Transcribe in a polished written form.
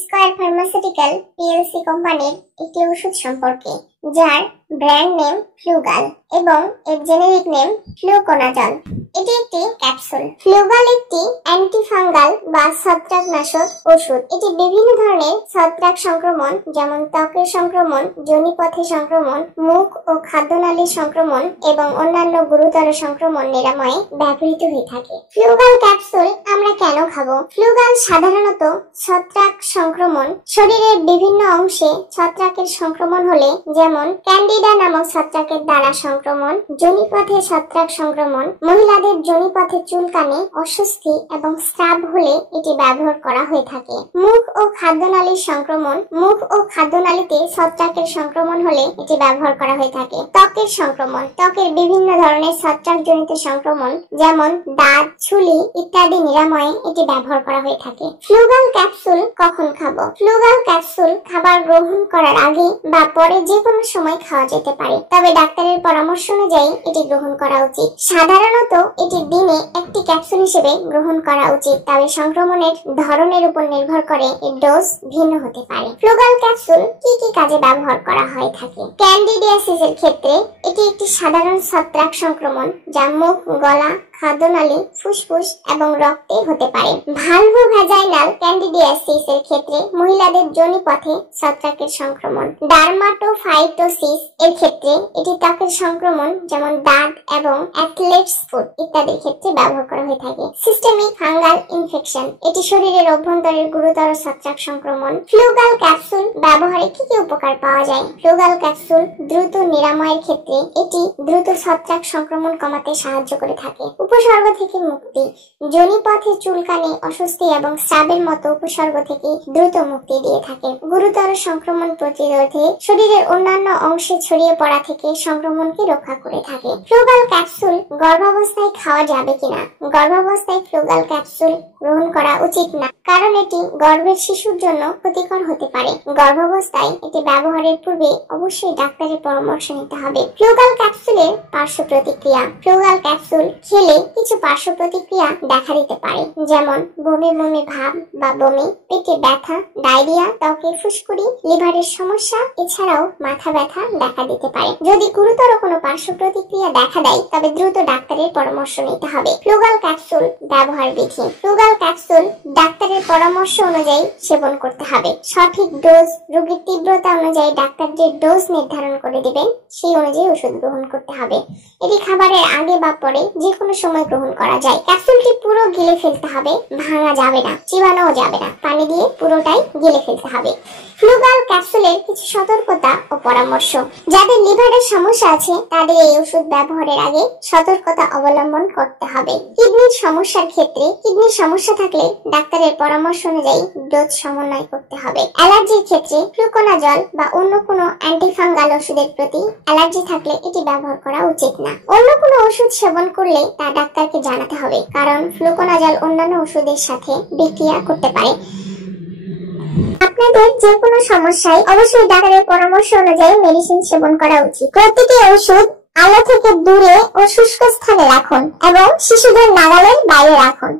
Square pharmaceutical PLC কোম্পানির একটি ওষুধ সম্পর্কে, যার ব্র্যান্ড নেম ফ্লুগাল এবং এর জেনেরিক নেম ফ্লুকোনাজল। এটি একটি ক্যাপসুল। ফ্লুগাল একটি অ্যান্টিফাঙ্গাল বা ছত্রাকনাশক ওষুধ। এটি বিভিন্ন ধরনের ছত্রাক সংক্রমণ যেমন ত্বকের সংক্রমণ, যোনিপথে সংক্রমণ, মুখ ও খাদ্যনালীর সংক্রমণ এবং অন্যান্য গুরুতর সংক্রমণ নিরাময়ে ব্যবহৃত হয়ে থাকে। ফ্লুগাল ক্যাপসুল আমরা কেন খাবো? ফ্লুগাল সাধারণত ছত্রাক সংক্রমণ। শরীরের বিভিন্ন অংশে ছত্রাকের সংক্রমণ হলে, যেমন ক্যান্ডিডা নামক ছত্রাকের দ্বারা সংক্রমণ, যোনিপথে ছত্রাক সংক্রমণ, মহিলাদের যোনিপথে চুলকানি, অস্বস্তি এবং স্রাব হলে এটি ব্যবহার করা হয়ে থাকে। মুখ ও খাদ্যনালীর সংক্রমণ। মুখ ও খাদ্যনালীতে ছত্রাকের সংক্রমণ হলে এটি ব্যবহার করা হয়ে থাকে। ত্বকের সংক্রমণ। ত্বকের বিভিন্ন ধরনের ছত্রাকজনিত সংক্রমণ যেমন দাঁত, ছুলি ইত্যাদি নিরাময়ে এটি ব্যবহার করা হয়ে থাকে। ফ্লুগাল ক্যাপসুল কখন খাবো? ফ্লুগাল ক্যাপসুল খাবার গ্রহণ করার আগে বা পরে যে কোনো সময় খাওয়া যেতে পারে, তবে ডাক্তারের পরামর্শ অনুযায়ী এটি গ্রহণ করা উচিত। সাধারণত এটি দিনে একটি ক্যাপসুল হিসেবে গ্রহণ করা উচিত, তবে সংক্রমণের ধরনের উপর নির্ভর করে এর ডোজ ভিন্ন হতে পারে। ফ্লুগাল ক্যাপসুল কি কি কাজে ব্যবহার করা হয়ে থাকে? ক্যান্ডিডিয়াসিসের ক্ষেত্রে এটি একটি সাধারণ ছত্রাক সংক্রমণ যা মুখ, গলা, খাদ্যনালী, ফুসফুস এবং রক্তে হতে পারে। ভালভোভ্যাজাইনাল ক্যান্ডিডিয়াসিসের ক্ষেত্রে মহিলাদের যোনিপথে ছত্রাকের সংক্রমণ। ডার্মাটোফাইটোসিস এর ক্ষেত্রে এটি ত্বকের সংক্রমণ যেমন দাগ এবং অ্যাথলেটস ফুট ইত্যাদির ক্ষেত্রে ব্যবহার করা হয়ে থাকে। সিস্টেমিক ফাঙ্গাল ইনফেকশন, এটি শরীরের অভ্যন্তরের গুরুতর ছত্রাক সংক্রমণ। ফ্লুগাল ক্যাপসুল ব্যবহারে কি কি উপকার পাওয়া যায়? ফ্লুগাল ক্যাপসুল দ্রুত নিরাময়ের ক্ষেত্রে এটি দ্রুত ছত্রাক সংক্রমণ কমাতে সাহায্য করে থাকে। উপসর্গ থেকে মুক্তি। যোনিপথে চুলকানি, অস্বস্তি এবং স্রাবের মতো উপসর্গ থেকে দ্রুত মুক্তি দিয়ে থাকে। গুরুতর সংক্রমণ প্রতিরোধে শরীরের অন্যান্য অংশে ছড়িয়ে পড়া থেকে সংক্রমণকে রক্ষা করে থাকে। ফ্লুগাল ক্যাপসুল গর্ভাবস্থায় খাওয়া যাবে কিনা? গর্ভাবস্থায় ফ্লুগাল ক্যাপসুল গ্রহণ করা উচিত না, কারণ এটি গর্ভের শিশুর জন্য ক্ষতিকর হতে পারে। গর্ভাবস্থায় এটি ব্যবহারের পূর্বে অবশ্যই ডাক্তারের পরামর্শ নিতে হবে। ফ্লুগাল ক্যাপসুলের পার্শ্ব প্রতিক্রিয়া। ফ্লুগাল ক্যাপসুল খেলে কিছু পার্শ্ব প্রতিক্রিয়া দেখা দিতে পারে, যেমন বমি বমি ভাব বা বমি, পেটে ব্যথা, ডায়রিয়া, ত্বকে ফুসকুড়ি, লিভারের সমস্যা, এছাড়াও মাথা ব্যথা দেখা দিতে পারে। যদি গুরুতর কোনো পার্শ্ব প্রতিক্রিয়া দেখা দেয়, তবে দ্রুত ডাক্তারের পরামর্শ নিতে হবে। ফ্লুগাল ক্যাপসুল ব্যবহার বিধি। ফ্লুগাল ক্যাপসুল ডাক্তারের পরামর্শ অনুযায়ী সেবন করতে হবে। সঠিক ডোজ, রোগীর তীব্রতা অনুযায়ী ডাক্তার যে ডোজ নির্ধারণ করে দিবেন সেই অনুযায়ী ওষুধ গ্রহণ করতে হবে। এটি খাবারের আগে বা পরে যে কোনো সময় গ্রহণ করা যায়। ক্যাপসুলটি পুরো গিলে ফেলতে হবে, ভাঙা যাবে না, চিবানোও যাবে না, পানি দিয়ে পুরোটাই গিলে ফেলতে হবে। ফ্লুগাল ক্যাপসুলের কিছু সতর্কতা ও পরামর্শ। যাদের লিভারের সমস্যা আছে তাদের এই ওষুধ ব্যবহারের আগে সতর্কতা অবলম্বন করতে হবে। কিডনির সমস্যার ক্ষেত্রে কিডনির সমস্যা থাকলে ডাক্তারের পরামর্শ অনুযায়ী ডোজ সমন্বয় করতে হবে। অ্যালার্জির ক্ষেত্রে ফ্লুকোনাজল বা অন্য কোনো অ্যান্টিফাঙ্গাল ওষুধের প্রতি অ্যালার্জি থাকলে এটি ব্যবহার করা উচিত না। অন্য কোনো ওষুধ সেবন করলে তা ডাক্তারকে জানাতে হবে, কারণ ফ্লুকোনাজল অন্যান্য ওষুধের সাথে বিক্রিয়া করতে পারে। আপনাদের যে কোনো সমস্যায় অবশ্যই ডাক্তারের পরামর্শ অনুযায়ী মেডিসিন সেবন করা উচিত। প্রতিটি ওষুধ আলো থেকে দূরে ও শুষ্ক স্থানে রাখুন এবং শিশুদের নাগালের বাইরে রাখুন।